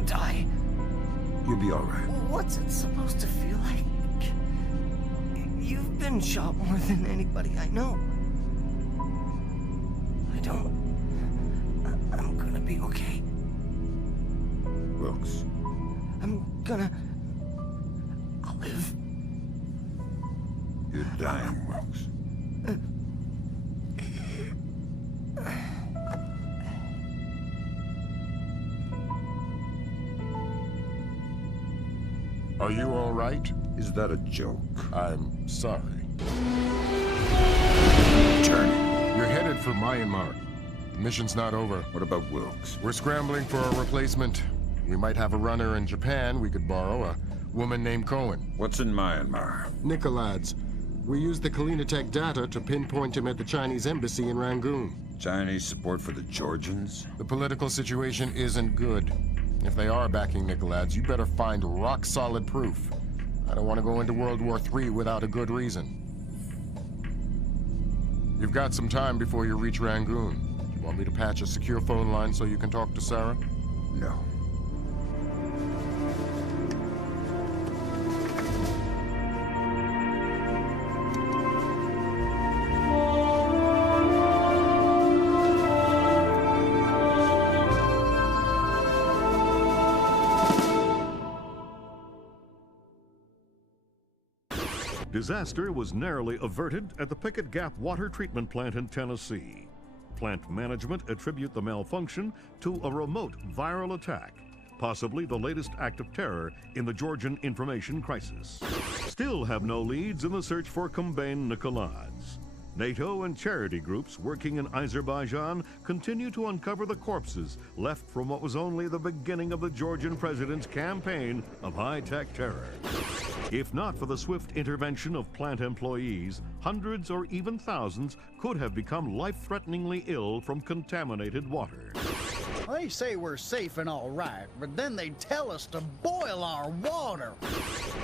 gonna die. You'll be all right. What's it supposed to feel like? You've been shot more than anybody I know. I'm gonna be okay. Wilkes. I'll live. You're dying, Wilkes. Are you all right? Is that a joke? I'm sorry. Turn. You're headed for Myanmar. The mission's not over. What about Wilkes? We're scrambling for a replacement. We might have a runner in Japan we could borrow, a woman named Cohen. What's in Myanmar? Nikolads. We used the Kalinatech data to pinpoint him at the Chinese embassy in Rangoon. Chinese support for the Georgians? The political situation isn't good. If they are backing Nikolads, you better find rock-solid proof. I don't want to go into World War III without a good reason. You've got some time before you reach Rangoon. You want me to patch a secure phone line so you can talk to Sarah? No. Disaster was narrowly averted at the Pickett Gap water treatment plant in Tennessee. Plant management attribute the malfunction to a remote viral attack, possibly the latest act of terror in the Georgian information crisis. Still have no leads in the search for Kumbain Nikolads. NATO and charity groups working in Azerbaijan continue to uncover the corpses left from what was only the beginning of the Georgian president's campaign of high-tech terror. If not for the swift intervention of plant employees, hundreds or even thousands could have become life-threateningly ill from contaminated water. They say we're safe and all right, but then they tell us to boil our water.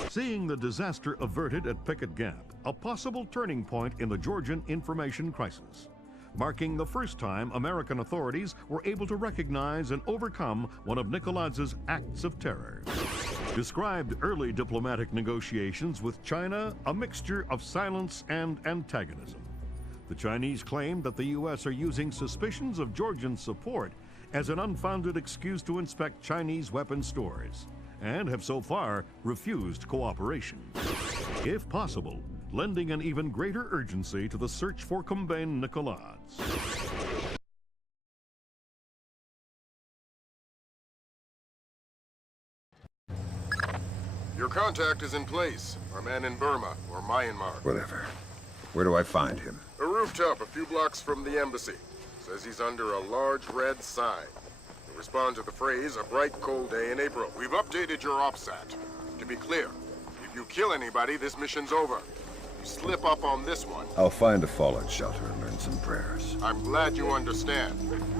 Seeing the disaster averted at Pickett Gap, a possible turning point in the Georgian information crisis, marking the first time American authorities were able to recognize and overcome one of Nikolads' acts of terror. Described early diplomatic negotiations with China a mixture of silence and antagonism. The Chinese claimed that the U.S. are using suspicions of Georgian support as an unfounded excuse to inspect Chinese weapons stores, and have so far refused cooperation. If possible, lending an even greater urgency to the search for Kumbain Nikolads. Your contact is in place. Our man in Burma, or Myanmar. Whatever. Where do I find him? A rooftop a few blocks from the embassy. Says he's under a large red sign. To respond to the phrase, a bright cold day in April. We've updated your OPSAT. To be clear, if you kill anybody, this mission's over. You slip up on this one. I'll find a fallout shelter and learn some prayers. I'm glad you understand.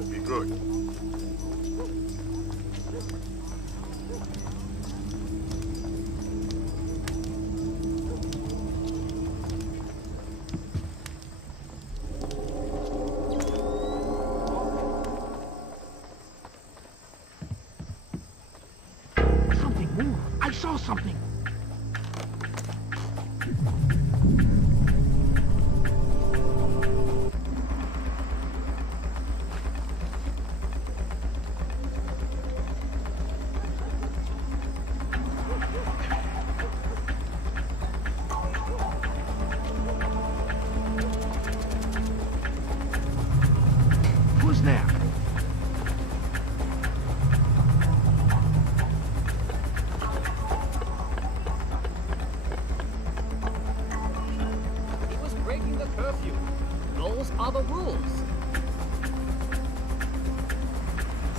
Be good. I saw something. Who's there? Those are the rules.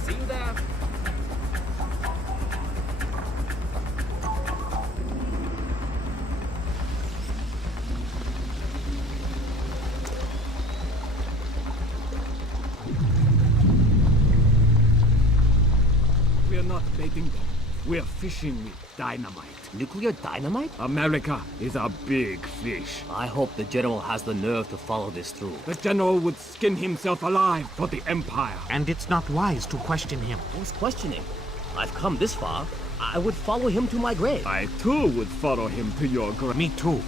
See you there. We're not baiting them. We're fishing with dynamite. Nuclear dynamite? America is a big fish. I hope the general has the nerve to follow this through. The general would skin himself alive for the Empire. And it's not wise to question him. Who's questioning? I've come this far. I would follow him to my grave. I too would follow him to your grave. Me too.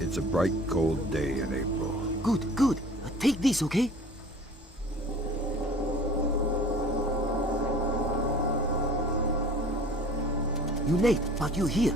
It's a bright, cold day in April. Good, good. Take this, okay? You're late, but you're here.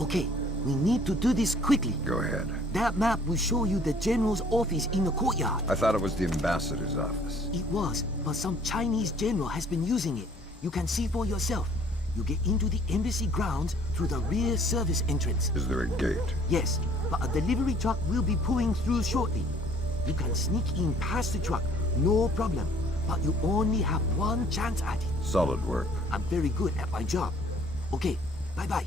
Okay, we need to do this quickly. Go ahead. That map will show you the general's office in the courtyard. I thought it was the ambassador's office. It was, but some Chinese general has been using it. You can see for yourself. You get into the embassy grounds through the rear service entrance. Is there a gate? Yes, but a delivery truck will be pulling through shortly. You can sneak in past the truck, no problem. But you only have one chance at it. Solid work. I'm very good at my job. Okay, bye-bye.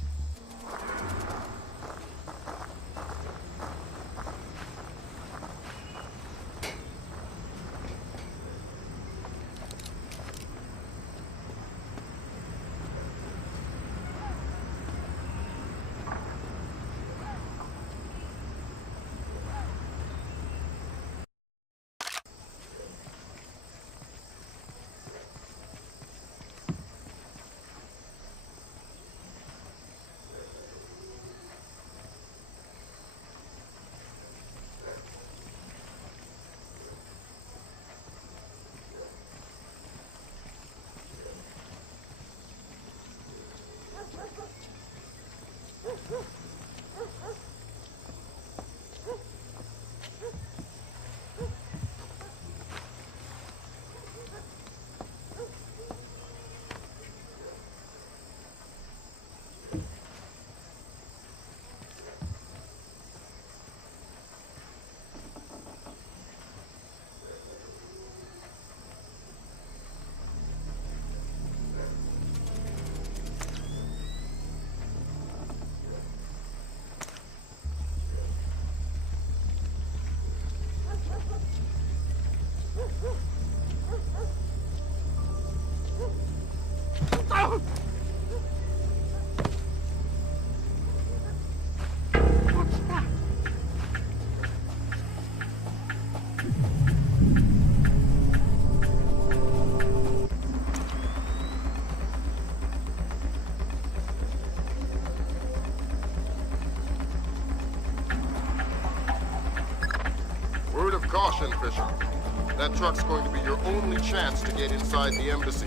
Caution, Fisher. That truck's going to be your only chance to get inside the embassy.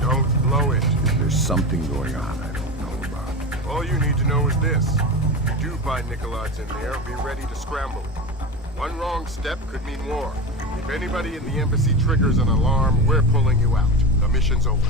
Don't blow it. There's something going on I don't know about. All you need to know is this. If you do find Nicolaides in there, be ready to scramble. One wrong step could mean war. If anybody in the embassy triggers an alarm, we're pulling you out. The mission's over.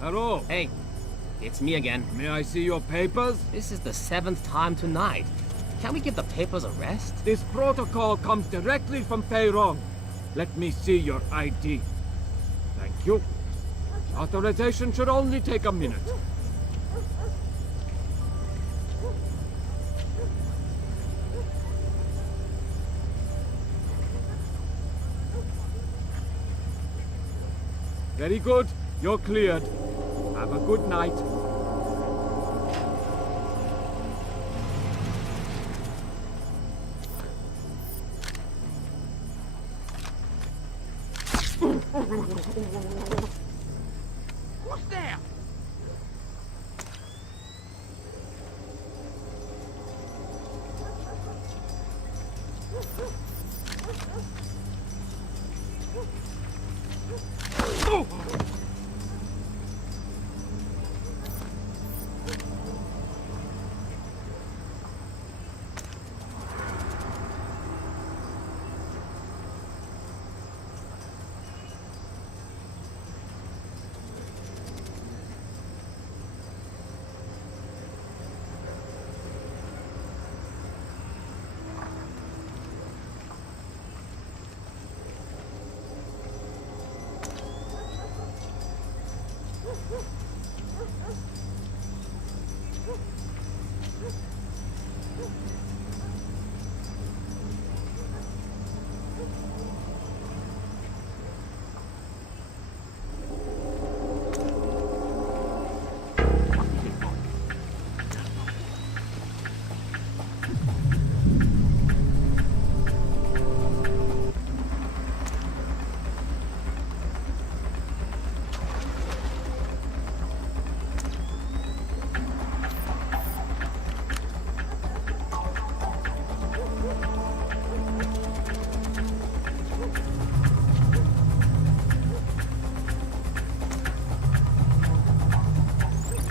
Hello. Hey, it's me again. May I see your papers? This is the 7th time tonight. Can't we give the papers a rest? This protocol comes directly from Peyrong. Let me see your ID. Thank you. Authorization should only take a minute. Very good. You're cleared. Have a good night. What's that?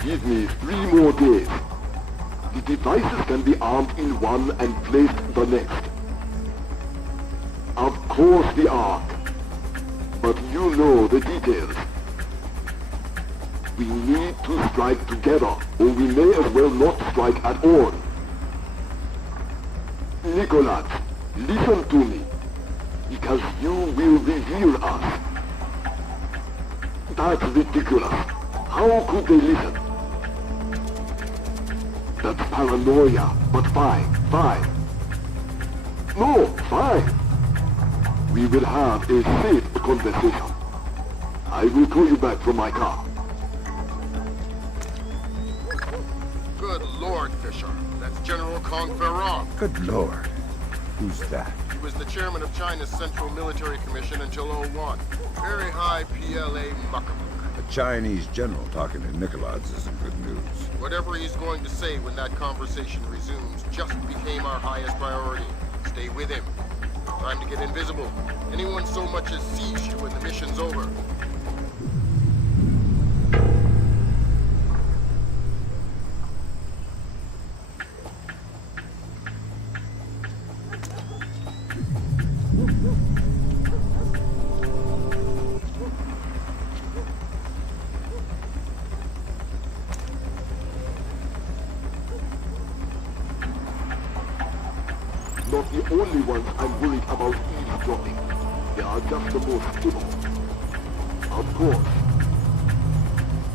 Give me 3 more days. The devices can be armed in one and placed the next. Of course the Ark. But you know the details. We need to strike together, or we may as well not strike at all. Nicolaides, listen to me, because you will reveal us. That's ridiculous. How could they listen? That's paranoia, but fine. No, fine. We will have a safe conversation. I will call you back from my car. Good Lord, Fisher. That's General Kong Ferrong. Good Lord. Who's that? He was the chairman of China's Central Military Commission until '01. Very high PLA muckamuck. A Chinese general talking to Nicolaides isn't good news. Whatever he's going to say when that conversation resumes just became our highest priority. Stay with him. Time to get invisible. Anyone so much as sees you and the mission's over. Not the only ones I'm worried about eavesdropping. They are just the most capable. Of course.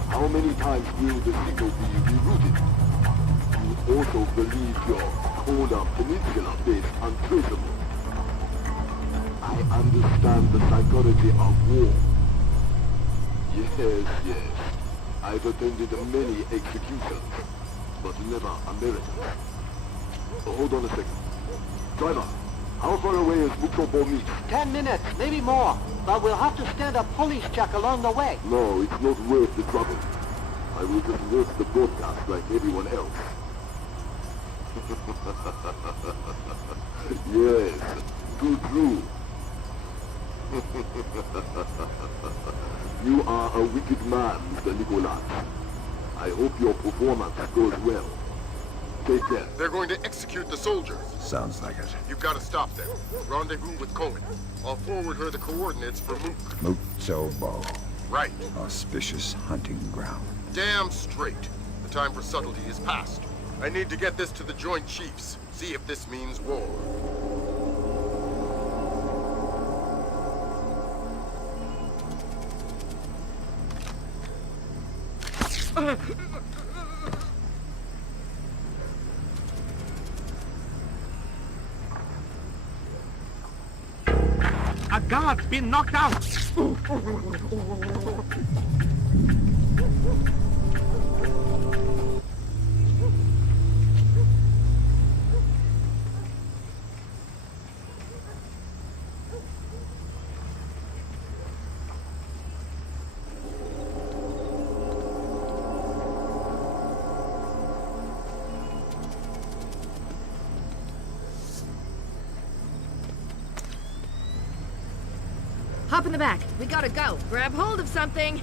How many times will the signal be rerouted? You also believe your Kola Peninsula base untraceable. I understand the psychology of war. Yes. I've attended many executions, but never American. Hold on a second. Driver, how far away is Mukopo Meet? 10 minutes, maybe more. But we'll have to stand a police check along the way. No, it's not worth the trouble. I will just watch the broadcast like everyone else. Yes, too true. You are a wicked man, Mr. Nicholas. I hope your performance goes well. Take care. They're going to execute the soldiers. Sounds like it. You've got to stop them. Rendezvous with Cohen. I'll forward her the coordinates for Mook. Muktobo. Right. Auspicious hunting ground. Damn straight. The time for subtlety is past. I need to get this to the Joint Chiefs. See if this means war. A guard's been knocked out! Hop in the back. We gotta go. Grab hold of something.